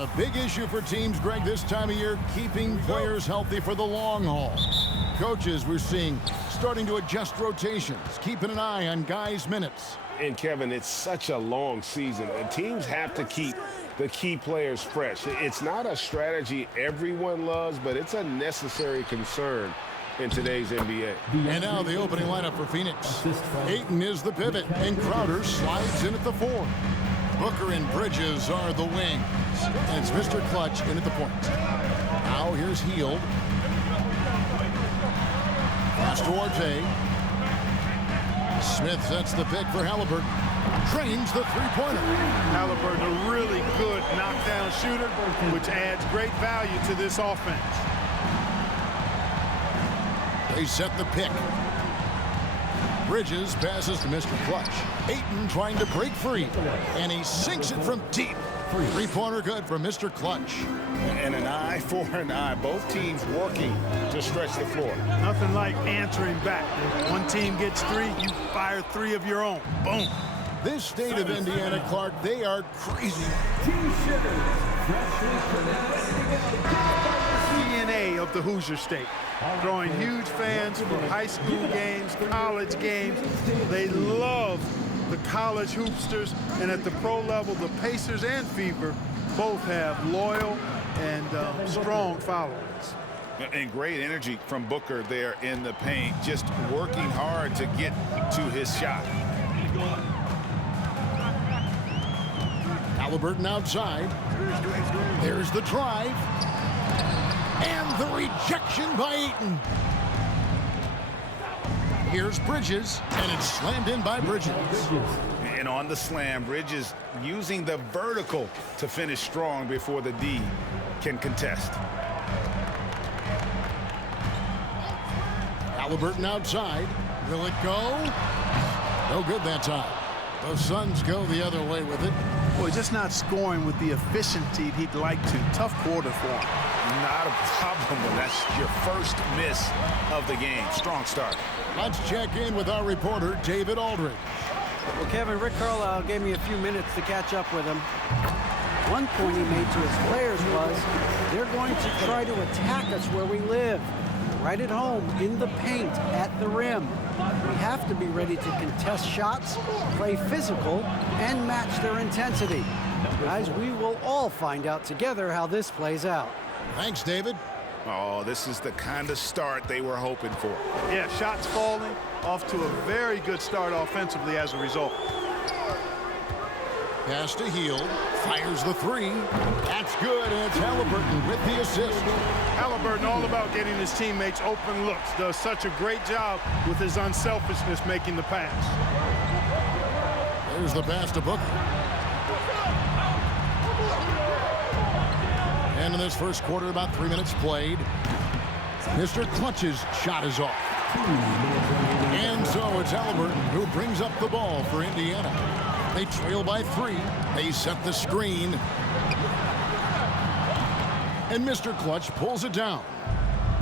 A big issue for teams, Greg, this time of year, keeping players healthy for the long haul. Coaches, we're seeing, starting to adjust rotations, keeping an eye on guys' minutes. And, Kevin, it's such a long season. And teams have to keep the key players fresh. It's not a strategy everyone loves, but it's a necessary concern in today's NBA. And now the opening lineup for Phoenix. Ayton is the pivot, and Crowder slides in at the 4. Booker and Bridges are the wings. And it's Mr. Clutch in at the point. Now here's Hield. Pass to Arte. Smith sets the pick for Halliburton. Drains the three-pointer. Halliburton, a really good knockdown shooter, which adds great value to this offense. They set the pick. Bridges passes to Mr. Clutch. Ayton trying to break free, and he sinks it from deep. Three-pointer good for Mr. Clutch. And an eye for an eye. Both teams working to stretch the floor. Nothing like answering back. One team gets 3, you fire 3 of your own. Boom. This state of Indiana, Clark, they are crazy. DNA of the Hoosier State. Drawing huge fans from high school games, college games. They love the college hoopsters, and at the pro level, the Pacers and Fever both have loyal and strong followings. And great energy from Booker there in the paint, just working hard to get to his shot. Halliburton outside. There's the drive. And the rejection by Ayton. Here's Bridges, and it's slammed in by Bridges. And on the slam, Bridges using the vertical to finish strong before the D can contest. Halliburton outside. Will it go? No good that time. The Suns go the other way with it. Boy, just not scoring with the efficiency he'd like to. Tough quarter for him. Not a problem when that's your first miss of the game. Strong start. Let's check in with our reporter, David Aldridge. Well, Kevin, Rick Carlisle gave me a few minutes to catch up with him. One point he made to his players was, they're going to try to attack us where we live. Right at home, in the paint, at the rim. We have to be ready to contest shots, play physical, and match their intensity. Guys, we will all find out together how this plays out. Thanks, David. Oh, this is the kind of start they were hoping for. Yeah, shots falling, off to a very good start offensively as a result. Pass to Hield, fires the 3. That's good, and it's Halliburton with the assist. Halliburton all about getting his teammates open looks. Does such a great job with his unselfishness making the pass. There's the pass to Booker. And in this first quarter, about 3 minutes played. Mr. Clutch's shot is off. And so it's Halliburton who brings up the ball for Indiana. They trail by 3. They set the screen. And Mr. Clutch pulls it down.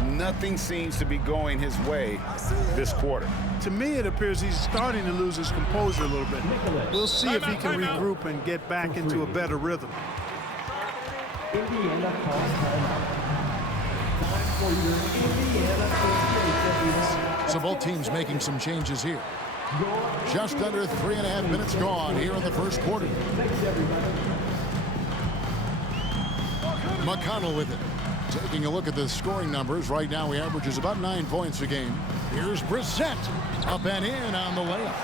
Nothing seems to be going his way this quarter. To me, it appears he's starting to lose his composure a little bit. We'll see if he can regroup and get back into a better rhythm. Indiana calls timeout. Time for your Indiana first. So both teams making some changes here. Just under 3.5 minutes gone here in the first quarter. McConnell with it. Taking a look at the scoring numbers. Right now he averages about 9 points a game. Here's Brissett. Up and in on the layup.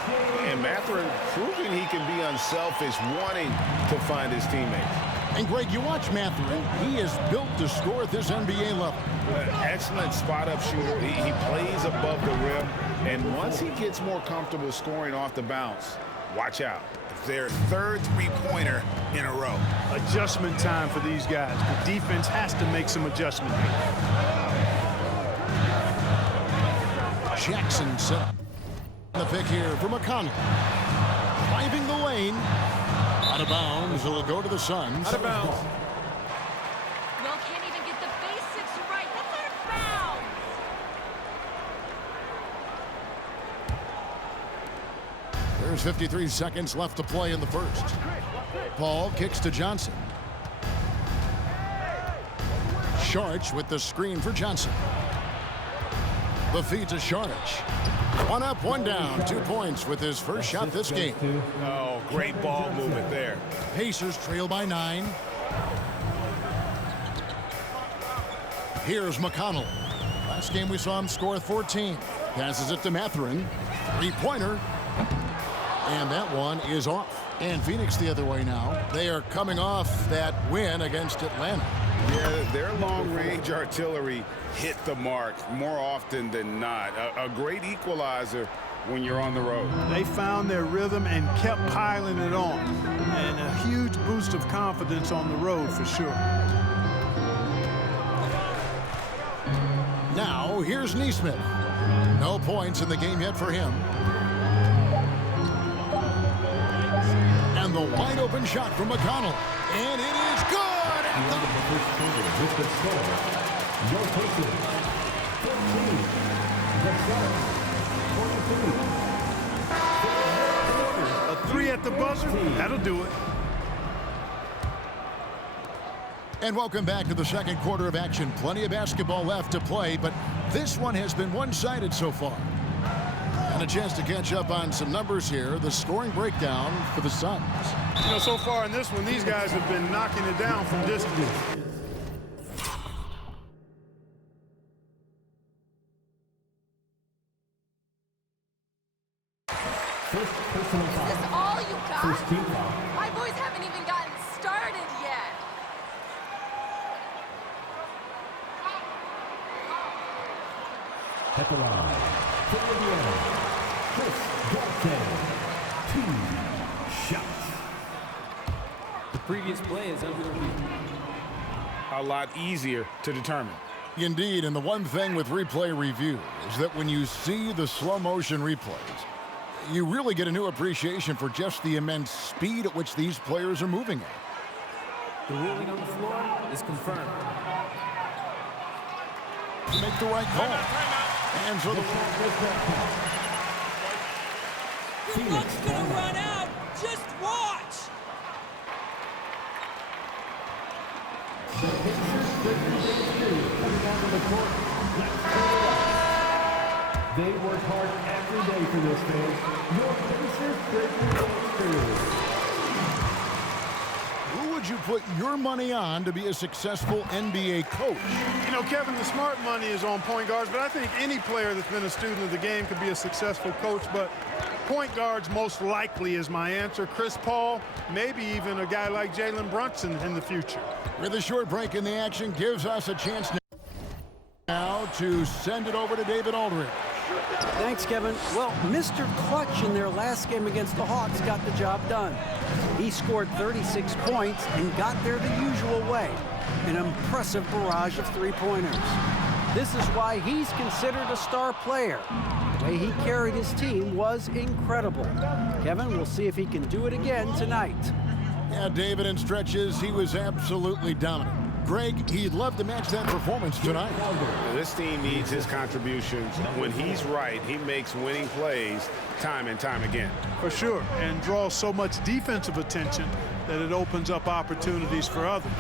And Mathurin proving he can be unselfish, wanting to find his teammates. And Greg, you watch Mathurin. He is built to score at this NBA level. Excellent spot-up shooter. He plays above the rim. And once he gets more comfortable scoring off the bounce, watch out. Their third three-pointer in a row. Adjustment time for these guys. The defense has to make some adjustment. Jackson set the pick here for McConnell. Driving the lane. Out of bounds. It'll go to the Suns. Out of bounds. Well, can't even get the basics right. That's out of bounds. There's 53 seconds left to play in the first. Paul kicks to Johnson. Sharch with the screen for Johnson. The feed to Sharch. One up, one down. 2 points with his first shot this game. Oh, great ball movement there. Pacers trail by 9. Here's McConnell. Last game we saw him score 14. Passes it to Mathurin. 3-pointer. And that one is off. And Phoenix the other way now. They are coming off that win against Atlanta. Yeah, their long-range artillery hit the mark more often than not. A great equalizer when you're on the road. They found their rhythm and kept piling it on. And a huge boost of confidence on the road for sure. Now, here's Neesmith. No points in the game yet for him. And the wide-open shot from McConnell. And it is good! A 3 at the buzzer, that'll do it. And welcome back to the second quarter of action. Plenty of basketball left to play, but this one has been one-sided so far. And a chance to catch up on some numbers here. The scoring breakdown for the Suns. You know, so far in this one, these guys have been knocking it down from distance. Is this all you got? My boys haven't even gotten started yet. At the line, for Indiana, Chris Duarte, 2 shots. The previous play is under review. A lot easier to determine. Indeed, and the one thing with replay review is that when you see the slow motion replays, you really get a new appreciation for just the immense speed at which these players are moving at. The ruling on the floor is confirmed. Make the right call. And so the Your luck's gonna run out. Just watch. They work hard every day for this, fans. Your Pacers Breaking Experience. Who would you put your money on to be a successful NBA coach? You know, Kevin, the smart money is on point guards, but I think any player that's been a student of the game could be a successful coach, but point guards most likely is my answer. Chris Paul, maybe even a guy like Jalen Brunson in the future. With a short break in the action, gives us a chance now to send it over to David Aldridge. Thanks, Kevin. Well, Mr. Clutch in their last game against the Hawks got the job done. He scored 36 points and got there the usual way. An impressive barrage of three-pointers. This is why he's considered a star player. The way he carried his team was incredible. Kevin, we'll see if he can do it again tonight. Yeah, David, in stretches, he was absolutely dominant. Greg, he'd love to match that performance tonight. This team needs his contributions. When he's right, he makes winning plays time and time again. For sure, and draws so much defensive attention that it opens up opportunities for others.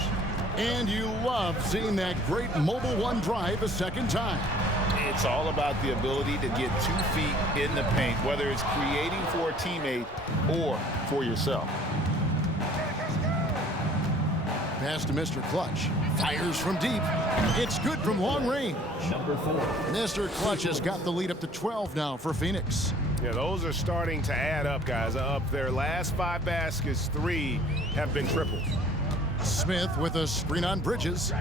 And you love seeing that great mobile one drive a second time. It's all about the ability to get 2 feet in the paint, whether it's creating for a teammate or for yourself. Pass to Mr. Clutch. Fires from deep. It's good from long range. Number 4. Mr. Clutch has got the lead up to 12 now for Phoenix. Yeah, those are starting to add up, guys. Up their last 5 baskets, 3 have been triples. Smith with a screen on Bridges.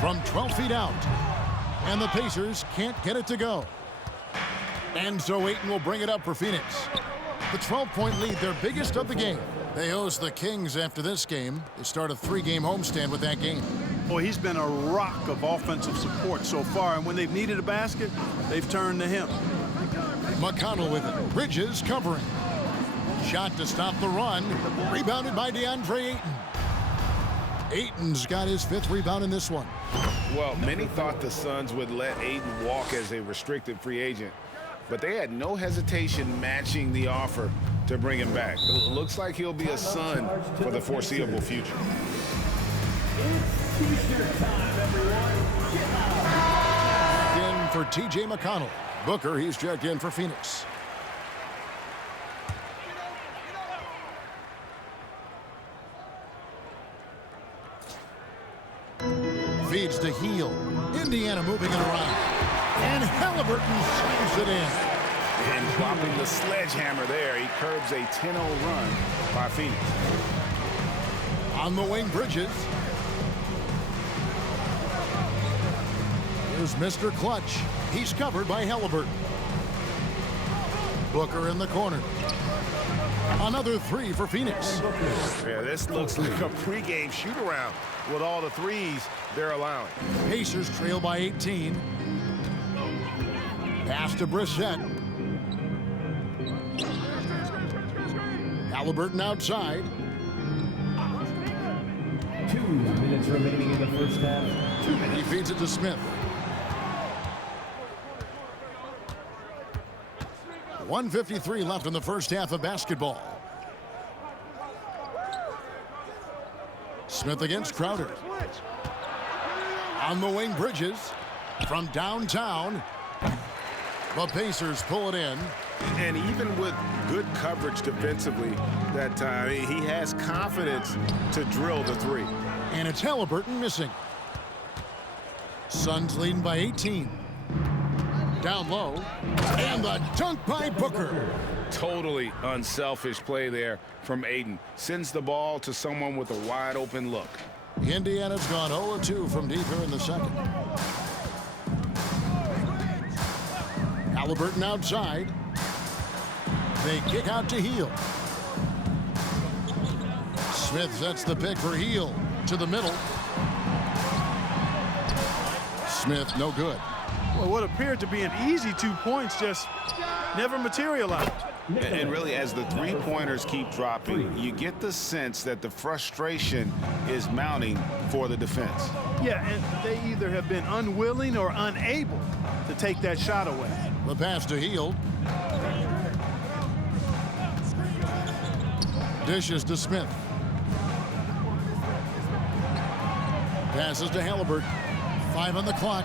From 12 feet out. And the Pacers can't get it to go. And so Ayton will bring it up for Phoenix. The 12-point lead, their biggest of the game. They host the Kings after this game. They start a 3-game homestand with that game. Boy, he's been a rock of offensive support so far, and when they've needed a basket, they've turned to him. McConnell with it. Bridges covering. Shot to stop the run. Rebounded by DeAndre Ayton. Ayton's got his 5th rebound in this one. Well, many thought the Suns would let Ayton walk as a restricted free agent, but they had no hesitation matching the offer to bring him back. It looks like he'll be a Sun for the foreseeable future. It's T-shirt time, everyone. for T.J. McConnell. Booker, he's checked in for Phoenix. Feeds to Heel. Indiana moving it around. And Halliburton slams it in. And dropping the sledgehammer there, he curbs a 10-0 run by Phoenix. On the wing, Bridges. Here's Mr. Clutch. He's covered by Halliburton. Booker in the corner. Another three for Phoenix. Yeah, this looks like a pregame shoot-around with all the threes they're allowing. Pacers trail by 18. Pass to Brissett. Halliburton outside. 2 minutes remaining in the first half. He feeds it to Smith. 1:53 left in the first half of basketball. Smith against Crowder. On the wing, Bridges. From downtown. The Pacers pull it in. And even with good coverage defensively that time, he has confidence to drill the three. And it's Halliburton missing. Suns leading by 18. Down low. And the dunk by Booker. Totally unselfish play there from Aiden. Sends the ball to someone with a wide open look. Indiana's gone 0-2 from deep here in the second. Halliburton outside. They kick out to Heel. Smith sets the pick for Heel to the middle. Smith, no good. Well, what appeared to be an easy 2 points just never materialized. And really, as the three-pointers keep dropping, you get the sense that the frustration is mounting for the defense. Yeah, and they either have been unwilling or unable to take that shot away. The pass to Heel. Dishes to Smith. Passes to Halliburton. 5 on the clock.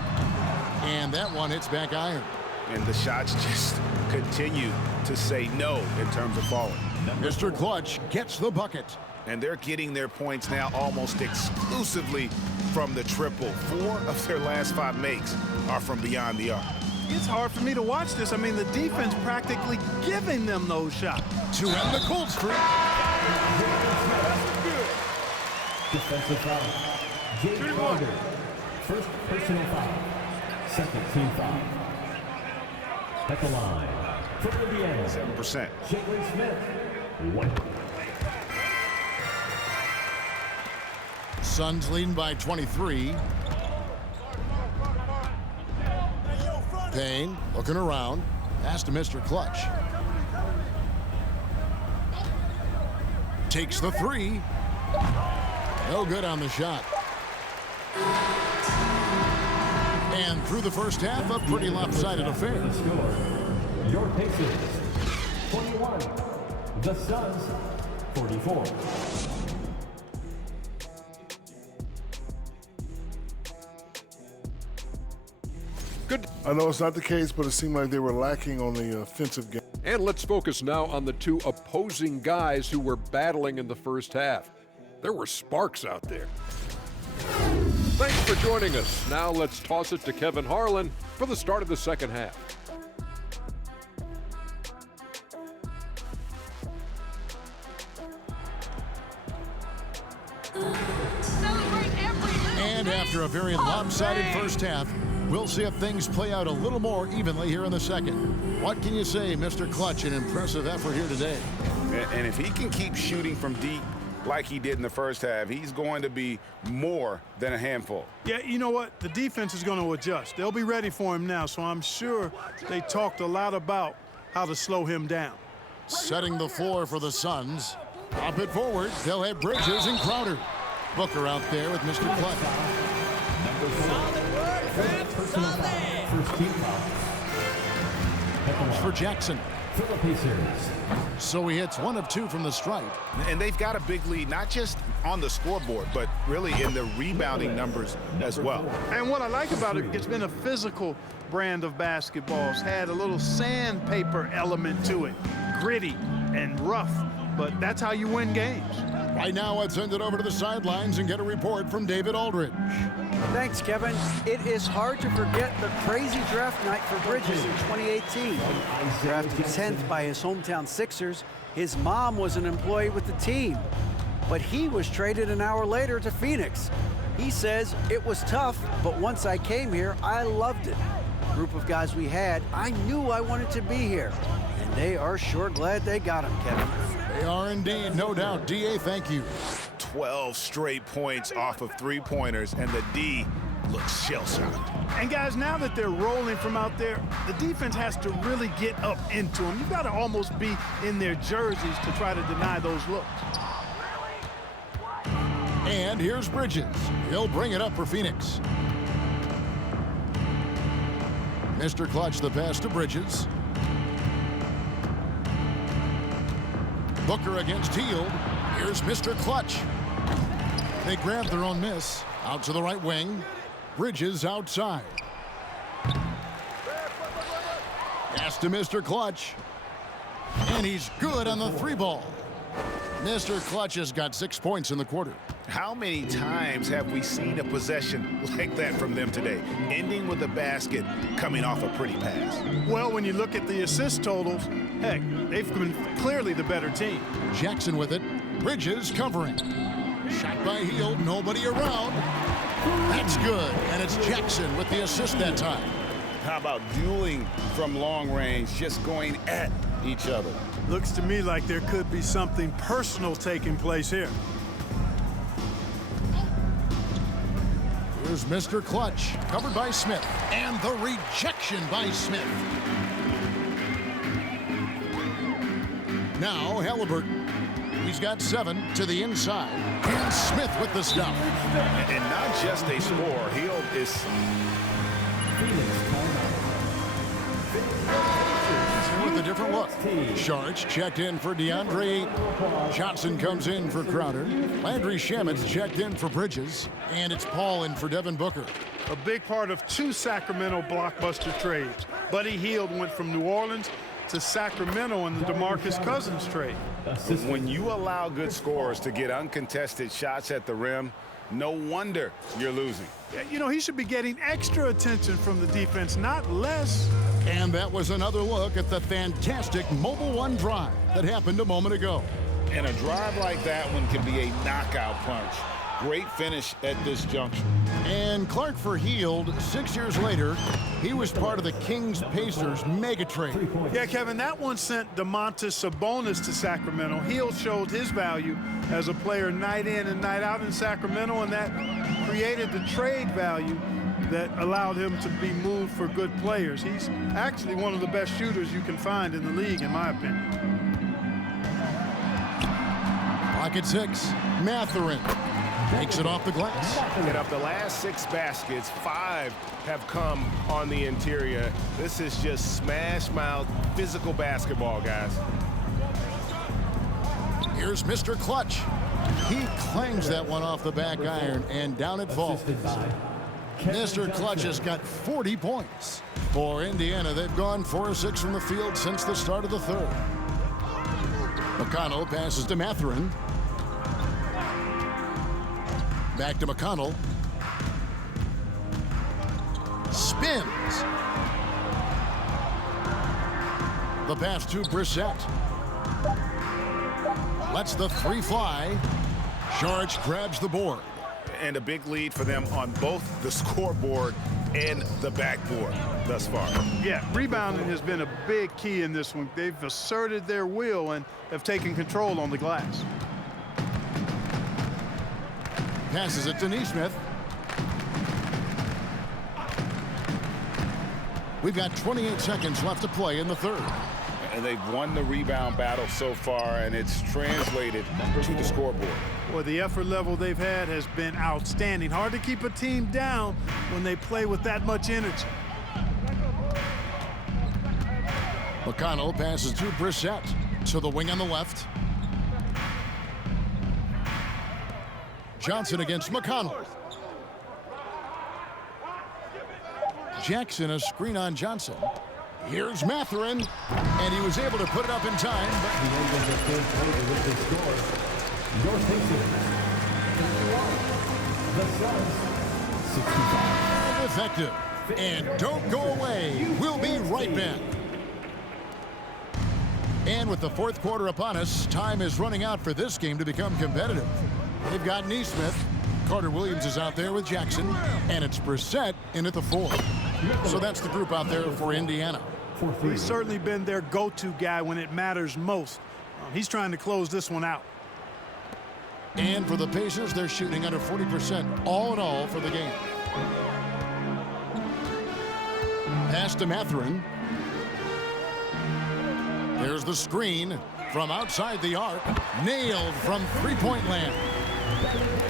And that one hits back iron. And the shots just continue to say no in terms of falling. Mr. Clutch gets the bucket. And they're getting their points now almost exclusively from the triple. 4 of their last 5 makes are from beyond the arc. It's hard for me to watch this. I mean, the defense practically giving them those shots. To end the cold streak. Defensive foul. Jay Crowder. First personal foul. Second team foul. At the line. For Indiana. 7%. Jalen Smith. 1. Suns leading by 23. Payne looking around. Pass to Mr. Clutch. Takes the three. No good on the shot. And through the first half, a pretty lopsided affair. The score. Your Pacers 21. The Suns 44. Good. I know it's not the case, but it seemed like they were lacking on the offensive game. And let's focus now on the two opposing guys who were battling in the first half. There were sparks out there. Thanks for joining us. Now let's toss it to Kevin Harlan for the start of the second half. And after a very lopsided first half, we'll see if things play out a little more evenly here in the second. What can you say, Mr. Clutch? An impressive effort here today. And if he can keep shooting from deep like he did in the first half, he's going to be more than a handful. Yeah, you know what? The defense is going to adjust. They'll be ready for him now, so I'm sure they talked a lot about how to slow him down. Setting the floor for the Suns. Pop it forward. They'll have Bridges and Crowder. Booker out there with Mr. Clutch. Personal foul. First team foul. For Jackson. So he hits 1 of 2 from the stripe. And they've got a big lead, not just on the scoreboard, but really in the rebounding numbers as well. And what I like about it, it's been a physical brand of basketball. It's had a little sandpaper element to it, gritty and rough, but that's how you win games. Right now, let's send it over to the sidelines and get a report from David Aldridge. Thanks, Kevin. It is hard to forget the crazy draft night for Bridges in 2018. Drafted 10th by his hometown Sixers, his mom was an employee with the team, but he was traded an hour later to Phoenix. He says, it was tough, but once I came here, I loved it. The group of guys we had, I knew I wanted to be here, and they are sure glad they got him, Kevin. They are indeed, no doubt. D.A., thank you. 12 straight points off of three-pointers, and the D looks shell-shocked. And guys, now that they're rolling from out there, the defense has to really get up into them. You've got to almost be in their jerseys to try to deny those looks. And here's Bridges. He'll bring it up for Phoenix. Mr. Clutch, the pass to Bridges. Booker against Hield. Here's Mr. Clutch. They grab their own miss. Out to the right wing. Bridges outside. Pass to Mr. Clutch. And he's good on the 3-ball. Mr. Clutch has got 6 points in the quarter. How many times have we seen a possession like that from them today, ending with a basket coming off a pretty pass? Well, when you look at the assist totals, heck, they've been clearly the better team. Jackson with it. Bridges covering. Shot by Hield, nobody around. That's good, and it's Jackson with the assist that time. How about dueling from long range, just going at each other? Looks to me like there could be something personal taking place here. Here's Mr. Clutch, covered by Smith, and the rejection by Smith. Now Halliburton. He's got 7 to the inside. And Smith with the stop. And not just a score. Hield is... with a different look. Sharch checked in for DeAndre Ayton. Johnson comes in for Crowder. Landry Shamit's checked in for Bridges. And it's Paul in for Devin Booker. A big part of 2 Sacramento blockbuster trades. Buddy Hield went from New Orleans to Sacramento in the DeMarcus Cousins trade. When you allow good scorers to get uncontested shots at the rim, no wonder you're losing. You know, he should be getting extra attention from the defense, not less. And that was another look at the fantastic Mobile One drive that happened a moment ago. And a drive like that one can be a knockout punch. Great finish at this juncture. And Clark for Hield, 6 years later, he was part of the Kings-Pacers mega trade. Yeah, Kevin, that one sent Domantas Sabonis to Sacramento. Hield showed his value as a player night in and night out in Sacramento, and that created the trade value that allowed him to be moved for good players. He's actually one of the best shooters you can find in the league, in my opinion. Pocket 6, Mathurin. Takes it off the glass. And of the last 6 baskets, 5 have come on the interior. This is just smash-mouth physical basketball, guys. Here's Mr. Clutch. He clangs that one off the back iron, and down it falls. Mr. Clutch has got 40 points. For Indiana, they've gone 4 of 6 from the field since the start of the third. McConnell passes to Mathurin. Back to McConnell. Spins. The pass to Brissett. Lets the 3 fly. Sharch grabs the board. And a big lead for them on both the scoreboard and the backboard thus far. Yeah, rebounding has been a big key in this one. They've asserted their will and have taken control on the glass. Passes it to Nesmith. We've got 28 seconds left to play in the third. And they've won the rebound battle so far, and it's translated to the scoreboard. Well, the effort level they've had has been outstanding. Hard to keep a team down when they play with that much energy. McConnell passes to Brissett. To the wing on the left. Johnson against McConnell. Jackson, a screen on Johnson. Here's Matherin, and he was able to put it up in time. But the end of the third quarter with the score. Your Pacers, 51. The Suns, 65. Effective. And don't go away. We'll be right back. And with the fourth quarter upon us, time is running out for this game to become competitive. They've got Neesmith. Carter Williams is out there with Jackson, and it's Brissett in at the 4. So that's the group out there for Indiana. He's certainly been their go-to guy when it matters most. He's trying to close this one out. And for the Pacers, they're shooting under 40% all in all for the game. Pass to Matherin. There's the screen from outside the arc. Nailed from three-point land.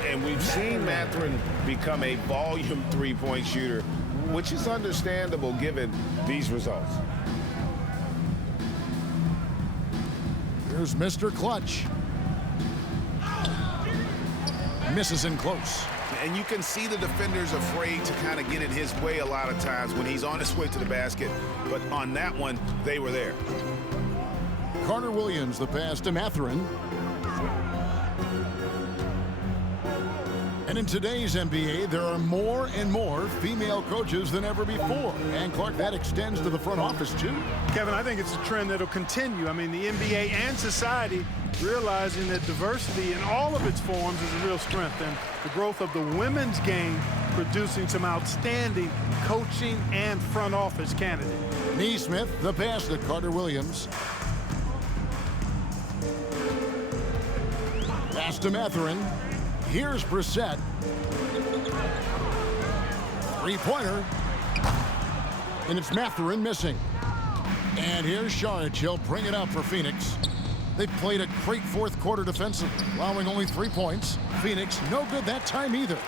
And we've seen Matherin become a volume three-point shooter, which is understandable given these results. Here's Mr. Clutch. Misses in close. And you can see the defenders afraid to kind of get in his way a lot of times when he's on his way to the basket. But on that one, they were there. Carter Williams, the pass to Matherin. And in today's NBA, there are more and more female coaches than ever before. And, Clark, that extends to the front office, too. Kevin, I think it's a trend that'll continue. I mean, the NBA and society realizing that diversity in all of its forms is a real strength. And the growth of the women's game producing some outstanding coaching and front office candidates. Neesmith, the pass to Carter Williams. Pass to Matherin. Here's Brissett. Three-pointer. And it's Matherin missing. And here's Saric. He'll bring it up for Phoenix. They've played a great fourth quarter defensively, allowing only 3 points. Phoenix, no good that time either.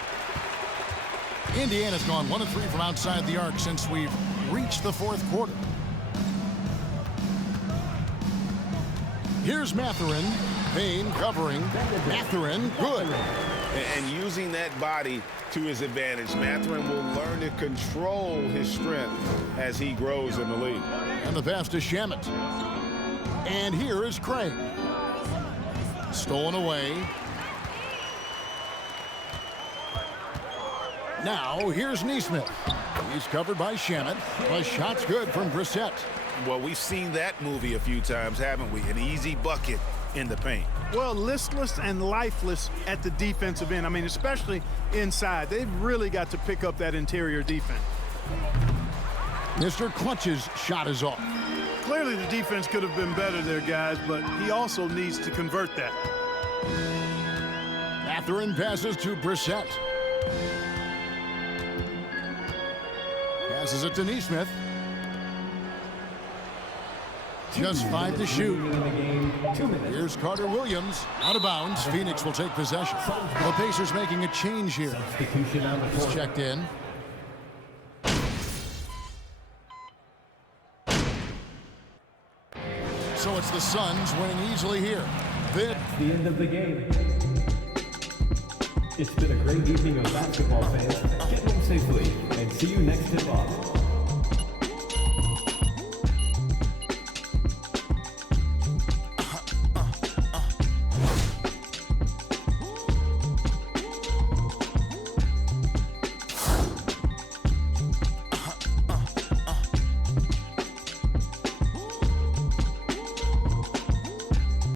Indiana's gone 1 of 3 from outside the arc since we've reached the fourth quarter. Here's Matherin. Payne covering. Matherin, good. And using that body to his advantage, Matherin will learn to control his strength as he grows in the league. And the pass to Shamet. And here is Craig. Stolen away. Now, here's Neesmith. He's covered by Shamet. The shot's good from Brissett. Well, we've seen that movie a few times, haven't we? An easy bucket in the paint. Well, listless and lifeless at the defensive end. I mean, especially inside. They've really got to pick up that interior defense. Mr. Clutch's shot is off. Clearly, the defense could have been better there, guys, but he also needs to convert that. Matherin passes to Brissett. Passes it to Neesmith. Just 5 to shoot. Here's Carter Williams. Out of bounds. Phoenix will take possession. The Pacers making a change here. He's checked in. So it's the Suns winning easily here. The end of the game. It's been a great evening of basketball, fans. Get home safely and see you next tip-off.